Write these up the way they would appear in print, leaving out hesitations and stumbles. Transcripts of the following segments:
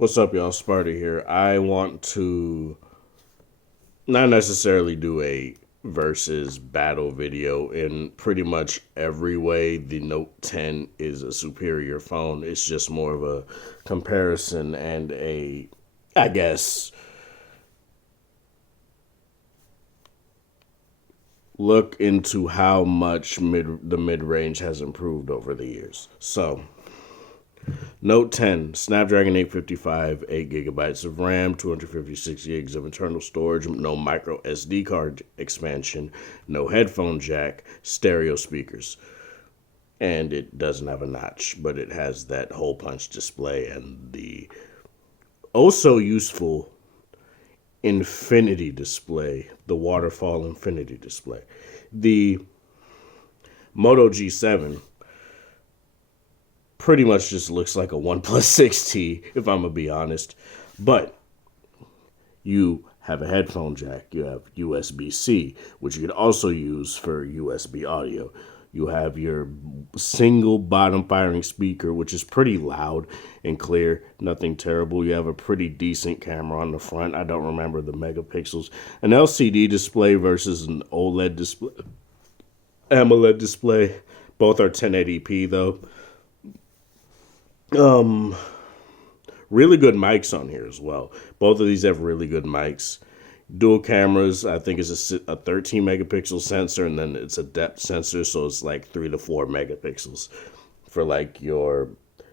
What's up, y'all? Sparta here. I want to not necessarily do a versus battle video. In pretty much every way, the Note 10 is a superior phone. It's just more of a comparison and I guess, look into how much the mid range has improved over the years. So, Note 10, Snapdragon 855, 8 gigabytes of RAM, 256 gigs of internal storage, no micro SD card expansion, no headphone jack, stereo speakers. And it doesn't have a notch, but it has that hole punch display and the oh so useful infinity display, the waterfall infinity display. The Moto G7 pretty much just looks like a OnePlus 6T, if I'm going to be honest. But you have a headphone jack. You have USB-C, which you can also use for USB audio. You have your single bottom firing speaker, which is pretty loud and clear. Nothing terrible. You have a pretty decent camera on the front. I don't remember the megapixels. An LCD display versus an OLED display. AMOLED display. Both are 1080p though. Really good mics on here as well. Both of these have really good mics. Dual cameras, I think it's a 13 megapixel sensor, and then it's a depth sensor, so it's like 3 to 4 megapixels for like your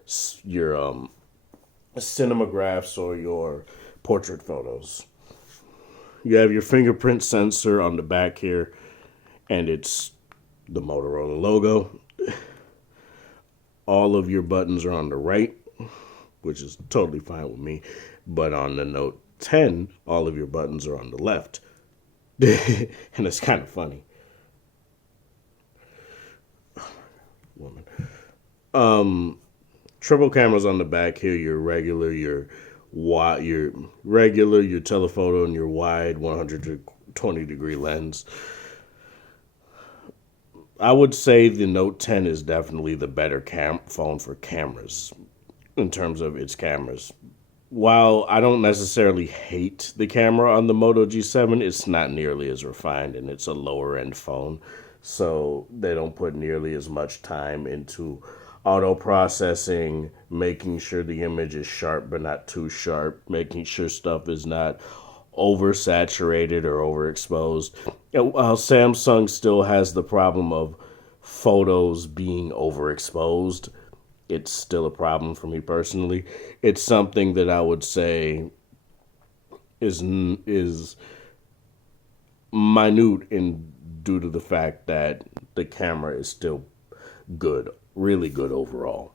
cinemagraphs or your portrait photos. You have your fingerprint sensor on the back here, and it's the Motorola logo. All of your buttons are on the right, which is totally fine with me. But on the Note 10, all of your buttons are on the left. And it's kind of funny. Woman. Triple cameras on the back here, your regular, your telephoto, and your wide 120 degree lens. I would say the Note 10 is definitely the better phone for cameras in terms of its cameras. While I don't necessarily hate the camera on the Moto G7, it's not nearly as refined, and it's a lower end phone. So they don't put nearly as much time into auto processing, making sure the image is sharp but not too sharp, making sure stuff is not oversaturated or overexposed. While Samsung still has the problem of photos being overexposed, it's still a problem for me personally. It's something that I would say is minute in due to the fact that the camera is still good, really good overall.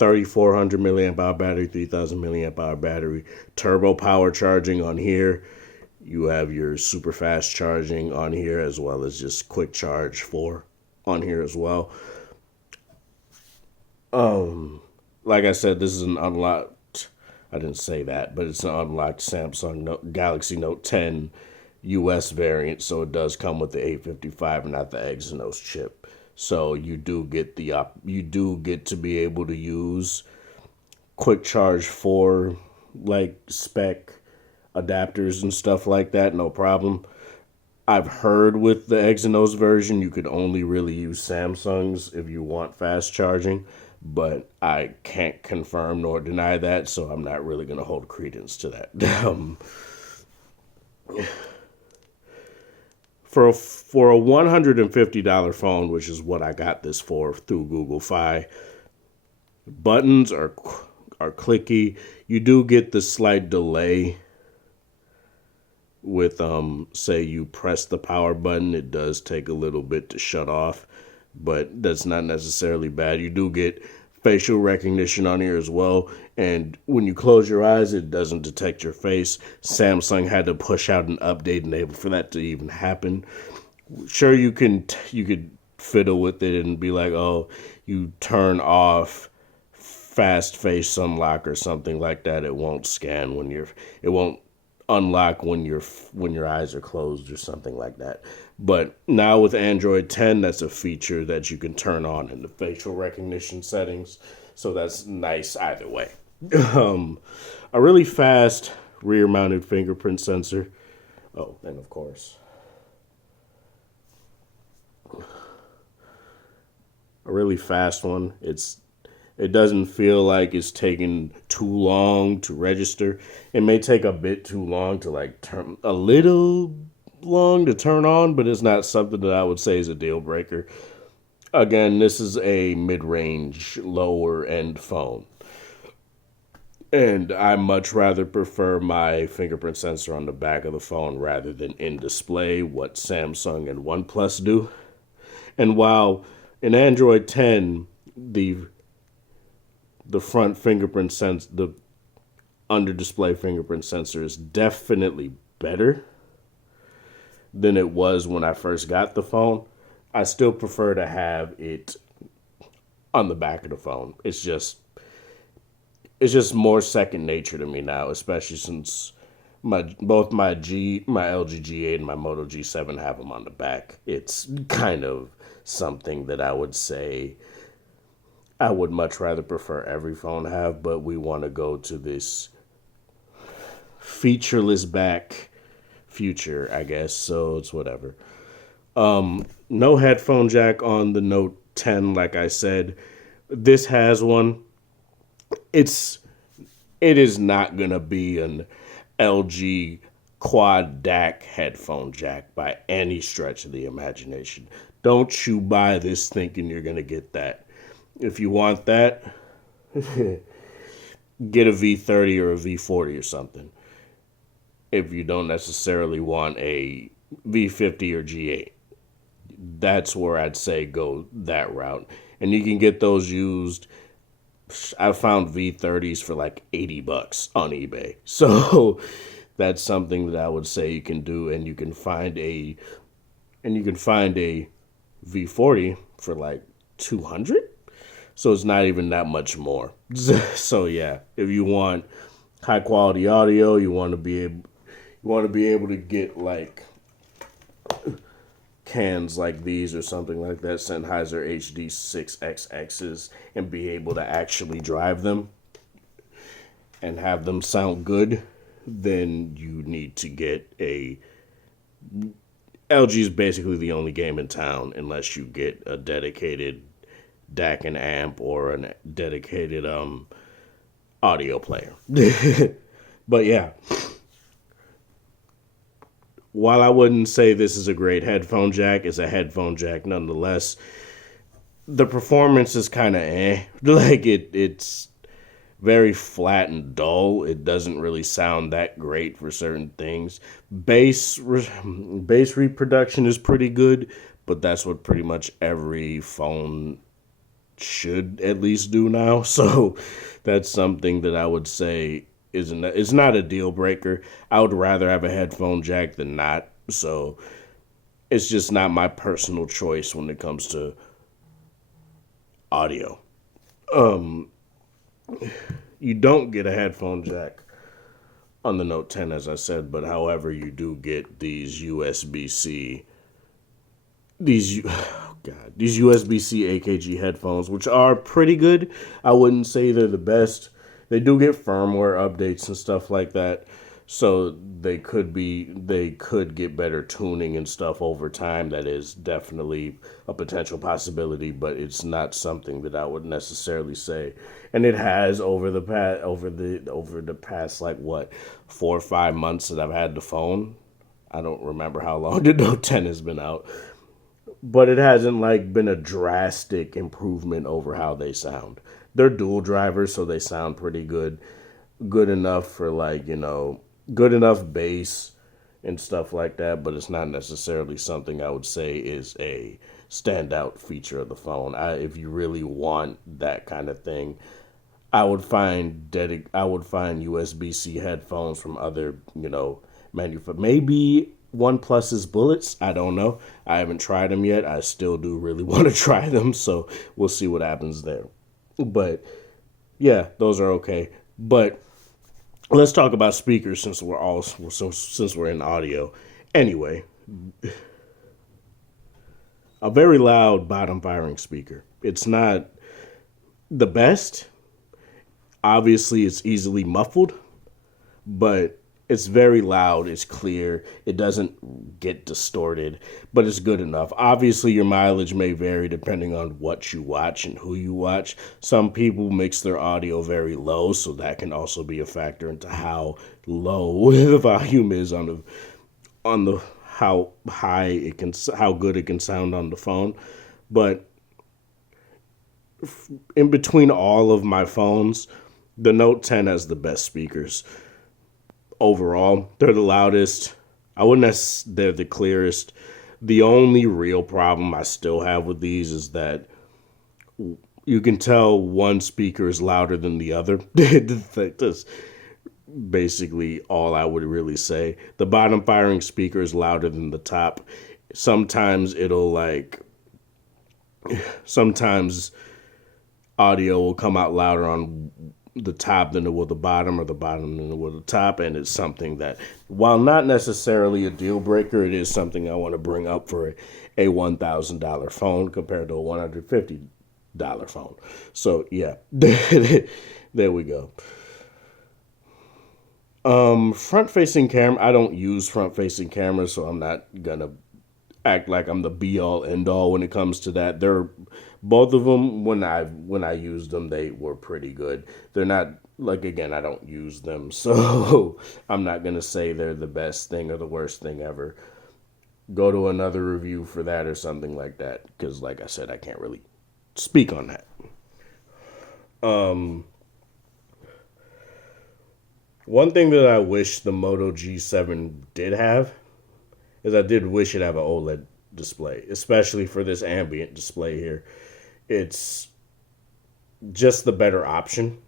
3,400 milliamp hour battery, 3,000 milliamp hour battery, turbo power charging on here. You have your super fast charging on here, as well as just quick charge 4 on here as well. Like I said, this is an unlocked, I didn't say that, but it's an unlocked Samsung Galaxy Note 10 US variant, so it does come with the 855 and not the Exynos chip. So you do get to be able to use quick charge 4 like spec adapters and stuff like that, no problem. I've heard with the Exynos version you could only really use Samsungs if you want fast charging, but I can't confirm nor deny that, so I'm not really going to hold credence to that. For a $150 phone, which is what I got this for through Google Fi, buttons are clicky. You do get the slight delay with say you press the power button, it does take a little bit to shut off, but that's not necessarily bad. You do get facial recognition on here as well, and when you close your eyes it doesn't detect your face. Samsung had to push out an update enable for that to even happen. Sure, you could fiddle with it and be like, oh, you turn off fast face unlock or something like that, it won't scan it won't unlock when your eyes are closed or something like that. But now with Android 10, that's a feature that you can turn on in the facial recognition settings. So that's nice either way. Um, a really fast rear mounted fingerprint sensor. Oh, and of course, a really fast one. It doesn't feel like it's taking too long to register. It may take a bit too long to like turn a little long to turn on, but it's not something that I would say is a deal breaker. Again, this is a mid-range, lower end phone. And I much rather prefer my fingerprint sensor on the back of the phone rather than in display, what Samsung and OnePlus do. And while in Android 10, the front fingerprint sense the under display fingerprint sensor is definitely better than it was when I first got the phone. I still prefer to have it on the back of the phone. It's just more second nature to me now, especially since my LG G8 and my Moto G7 have them on the back. It's kind of something that I would say I would much rather prefer every phone have, but we want to go to this featureless back future, I guess. So it's whatever. No headphone jack on the Note 10, like I said. This has one. It is not gonna be an LG quad DAC headphone jack by any stretch of the imagination. Don't you buy this thinking you're gonna get that. If you want that, get a V30 or a V40 or something. If you don't necessarily want a V50 or G8, that's where I'd say go that route. And you can get those used. I found V30s for like $80 on eBay. So that's something that I would say you can do, and you can find a V40 for like 200. So it's not even that much more. So yeah, if you want high quality audio, you want to be able to get like cans like these or something like that, Sennheiser HD6XXs, and be able to actually drive them and have them sound good, then you need to get a LG is basically the only game in town unless you get a dedicated DAC and amp or a dedicated audio player. But yeah, while I wouldn't say this is a great headphone jack, it's a headphone jack nonetheless. The performance is kind of like it's very flat and dull. It doesn't really sound that great for certain things. Bass reproduction is pretty good, but that's what pretty much every phone should at least do now. So that's something that I would say isn't it's not a deal breaker. I would rather have a headphone jack than not. So it's just not my personal choice when it comes to audio. You don't get a headphone jack on the Note 10, as I said, but however, you do get these USB-C, these USB-C AKG headphones, which are pretty good. I wouldn't say they're the best. They do get firmware updates and stuff like that, so they could get better tuning and stuff over time. That is definitely a potential possibility, but it's not something that I would necessarily say. And it has over the past like what 4 or 5 months that I've had the phone. I don't remember how long the Note 10 has been out, but it hasn't like been a drastic improvement over how they sound. They're dual drivers, so they sound pretty good. Good enough for like, good enough bass and stuff like that, but it's not necessarily something I would say is a standout feature of the phone. If you really want that kind of thing, I would find USB-C headphones from other, maybe OnePlus's bullets. I don't know. I haven't tried them yet. I still do really want to try them, so we'll see what happens there. But yeah, those are okay. But let's talk about speakers since we're in audio. Anyway, a very loud bottom firing speaker. It's not the best. Obviously, it's easily muffled, but it's very loud, it's clear, it doesn't get distorted, but it's good enough. Obviously, your mileage may vary depending on what you watch and who you watch. Some people mix their audio very low, so that can also be a factor into how low the volume is on the how high it can, how good it can sound on the phone. But in between all of my phones, the Note 10 has the best speakers. Overall, they're the loudest. I wouldn't say they're the clearest. The only real problem I still have with these is that you can tell one speaker is louder than the other. That's basically all I would really say. The bottom firing speaker is louder than the top. Sometimes sometimes audio will come out louder on the top than it will the bottom, or the bottom than it will the top, and it's something that, while not necessarily a deal breaker, it is something I want to bring up for a $1,000 phone compared to a $150 phone. So yeah, there we go. Front-facing camera. I don't use front-facing cameras, so I'm not gonna act like I'm the be-all, end-all when it comes to that. They're both of them, when I used them, they were pretty good. They're not, like, again, I don't use them, so I'm not gonna say they're the best thing or the worst thing ever. Go to another review for that or something like that, because like I said, I can't really speak on that. One thing that I wish the Moto G7 did have is I did wish it have an OLED display, especially for this ambient display here. It's just the better option,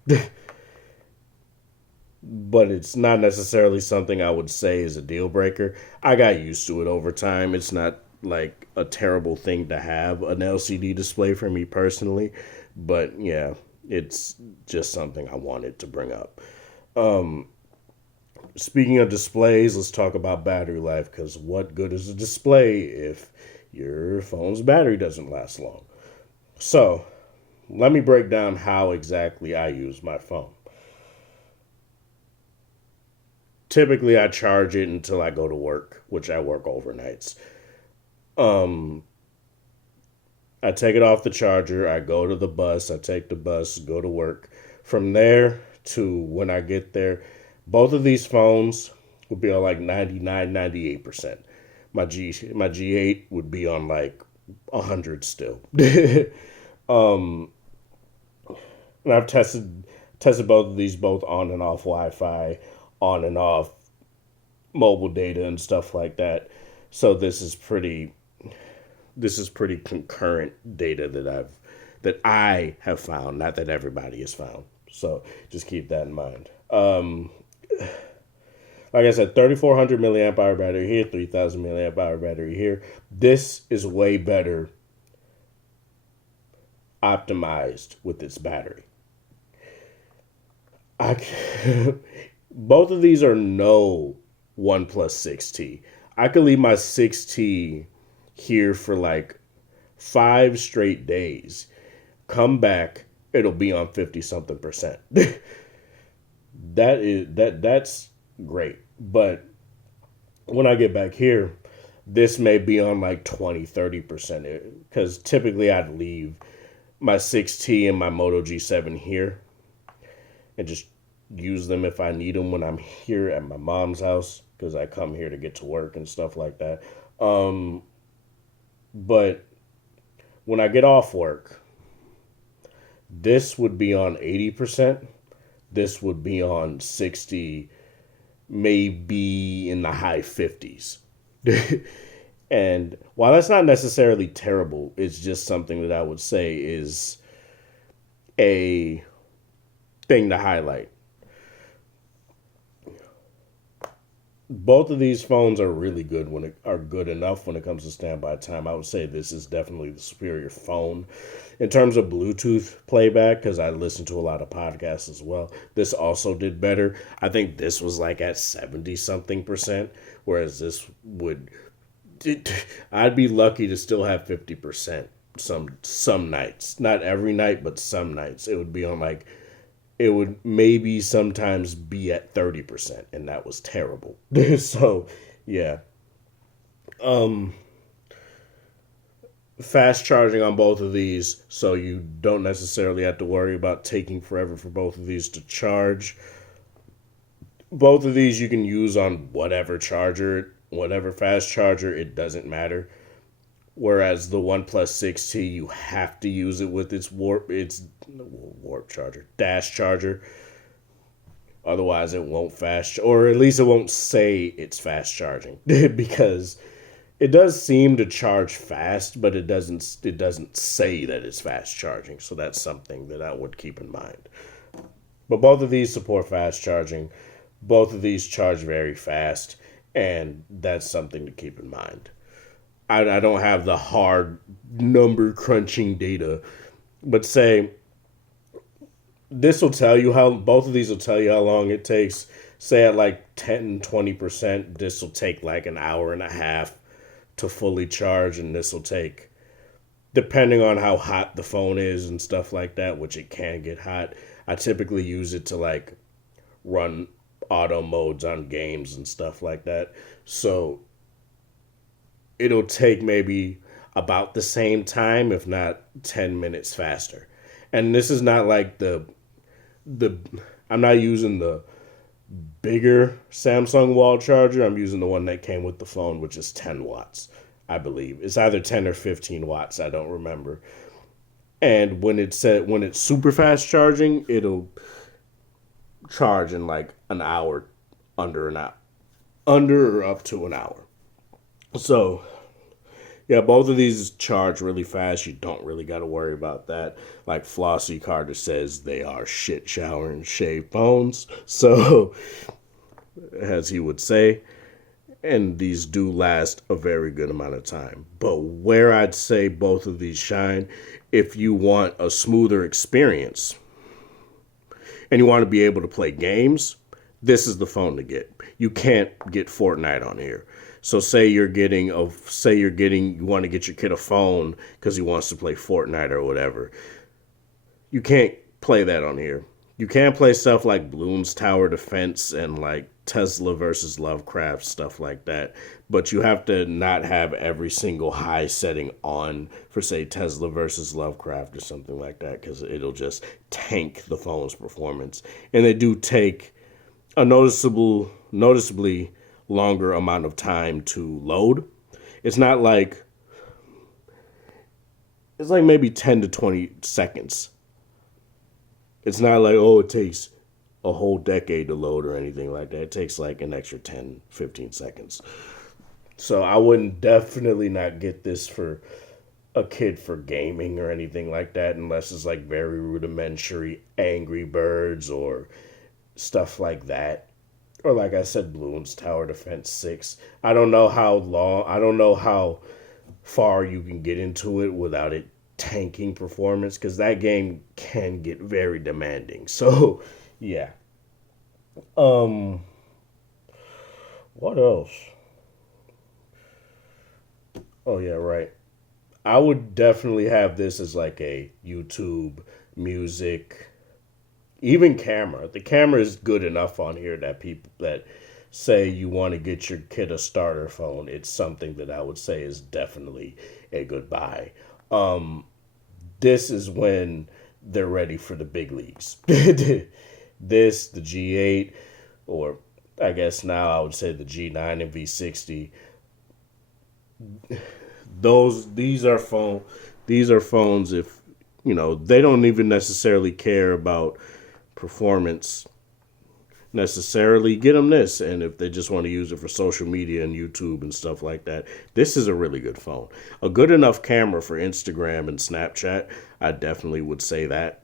but it's not necessarily something I would say is a deal breaker. I got used to it over time. It's not like a terrible thing to have an LCD display for me personally, but yeah, it's just something I wanted to bring up. Speaking of displays, let's talk about battery life, because what good is a display if your phone's battery doesn't last long? So, let me break down how exactly I use my phone. Typically, I charge it until I go to work, which I work overnights. I take it off the charger, I go to the bus, I take the bus, go to work. From there to when I get there, both of these phones would be on like 99, 98%. My G8 would be on like 100 still. And I've tested both of these both on and off Wi-Fi, on and off mobile data and stuff like that. So this is pretty concurrent data that I have found, not that everybody has found. So just keep that in mind. Like I said, 3,400 milliamp hour battery here, 3,000 milliamp hour battery here. This is way better optimized with its battery. Both of these are no OnePlus 6T. I could leave my 6T here for like 5 straight days. Come back, it'll be on 50-something%. That's great. But when I get back here, this may be on like 20-30%, because typically I'd leave my 6T and my Moto G7 here and just use them if I need them when I'm here at my mom's house, because I come here to get to work and stuff like that. But when I get off work, this would be on 80%. This would be on 60, maybe in the high 50s. And while that's not necessarily terrible, it's just something that I would say is a thing to highlight. Both of these phones are really good are good enough when it comes to standby time. I would say this is definitely the superior phone. In terms of Bluetooth playback, because I listen to a lot of podcasts as well, this also did better. I think this was like at 70-something%, whereas this would I'd be lucky to still have 50% some nights. Not every night, but some nights. It would be on like it would maybe sometimes be at 30%, and that was terrible. So, yeah. Um Fast charging on both of these, so you don't necessarily have to worry about taking forever for both of these to charge. Both of these you can use on whatever charger, whatever fast charger, it doesn't matter. Whereas the OnePlus 6T, you have to use it with its warp charger, dash charger. Otherwise, it won't fast, or at least it won't say it's fast charging because it does seem to charge fast, but it doesn't say that it's fast charging. So that's something that I would keep in mind. But both of these support fast charging. Both of these charge very fast, and that's something to keep in mind. I don't have the hard number crunching data, but say this will tell you how both of these will tell you how long it takes. Say at like 10-20%, this will take like an hour and a half to fully charge, and this will take, depending on how hot the phone is and stuff like that, which it can get hot. I typically use it to like run auto modes on games and stuff like that. So it'll take maybe about the same time, if not 10 minutes faster. And this is not like the I'm not using the bigger Samsung wall charger. I'm using the one that came with the phone, which is 10 watts, I believe. It's either 10 or 15 watts, I don't remember. And when it's super fast charging, it'll charge in like an hour, under or up to an hour. So, yeah, both of these charge really fast. You don't really got to worry about that. Like Flossie Carter says, they are shit shower and shave phones. So, as he would say, and these do last a very good amount of time. But where I'd say both of these shine, if you want a smoother experience and you want to be able to play games, this is the phone to get. You can't get Fortnite on here. So you want to get your kid a phone because he wants to play Fortnite or whatever. You can't play that on here. You can play stuff like Bloons Tower Defense and like Tesla versus Lovecraft, stuff like that. But you have to not have every single high setting on for, say, Tesla versus Lovecraft or something like that, because it'll just tank the phone's performance. And they do take a noticeably longer amount of time to load. It's not like, it's like maybe 10 to 20 seconds. It's not like, oh, it takes a whole decade to load or anything like that. It takes like an extra 10, 15 seconds. So I wouldn't definitely not get this for a kid for gaming or anything like that, unless it's like very rudimentary Angry Birds or stuff like that. Or like I said, Bloons Tower Defense 6. I don't know how far you can get into it without it tanking performance, because that game can get very demanding. So, yeah. What else? Oh, yeah, right. I would definitely have this as like a YouTube, music, even camera. The camera is good enough on here that people that say you want to get your kid a starter phone, it's something that I would say is definitely a good buy. This is when they're ready for the big leagues. This, the G8, or I guess now I would say the G9 and V60. These are phones, if they don't even necessarily care about performance necessarily, get them this. And if they just want to use it for social media and YouTube and stuff like that, this is a really good phone. A good enough camera for Instagram and Snapchat, I definitely would say that.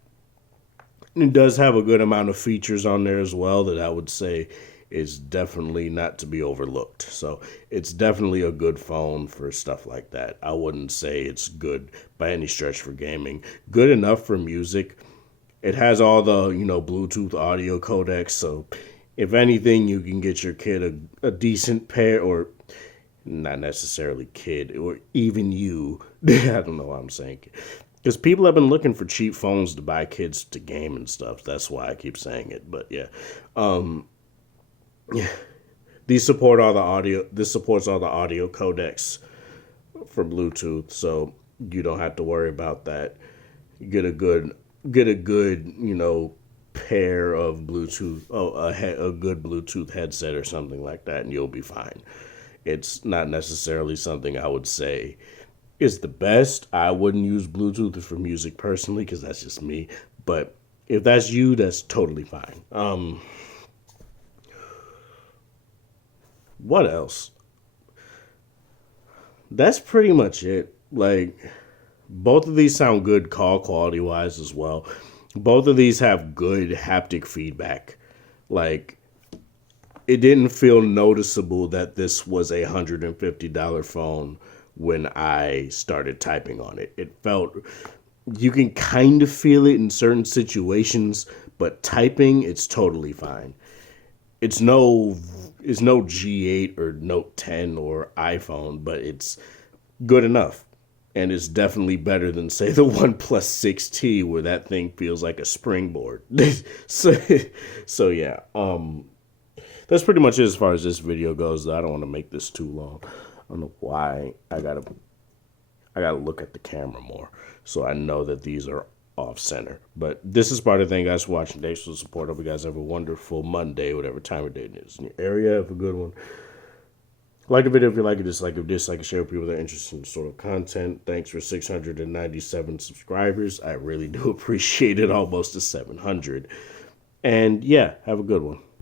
It does have a good amount of features on there as well that I would say is definitely not to be overlooked. So it's definitely a good phone for stuff like that. I wouldn't say it's good by any stretch for gaming. Good enough for music. It has all the, Bluetooth audio codecs. So if anything, you can get your kid a decent pair, or not necessarily kid or even you. I don't know what I'm saying. Because people have been looking for cheap phones to buy kids to game and stuff. That's why I keep saying it. But yeah, these support all the audio. This supports all the audio codecs for Bluetooth, so you don't have to worry about that. Get a good, pair of Bluetooth, a good Bluetooth headset or something like that, and you'll be fine. It's not necessarily something I would say is the best. I wouldn't use Bluetooth for music personally because that's just me. But if that's you, that's totally fine. What else? That's pretty much it. Like, both of these sound good call quality wise as well. Both of these have good haptic feedback. Like, it didn't feel noticeable that this was $150 phone when I started typing on it. It felt, you can kind of feel it in certain situations, but typing, it's totally fine. It's no G8 or Note 10 or iPhone, but it's good enough. And it's definitely better than, say, the OnePlus 6T, where that thing feels like a springboard. so, so yeah, that's pretty much it as far as this video goes. Though I don't want to make this too long. I don't know why I gotta look at the camera more, so I know that these are off center. But this is part of the thing, guys, for watching. Thanks for the support. Hope you guys have a wonderful Monday, whatever time of day it is in your area. Have a good one. Like the video if you like it, dislike it, share with people that are interested in sort of content. Thanks for 697 subscribers. I really do appreciate it, almost to 700. And yeah, have a good one.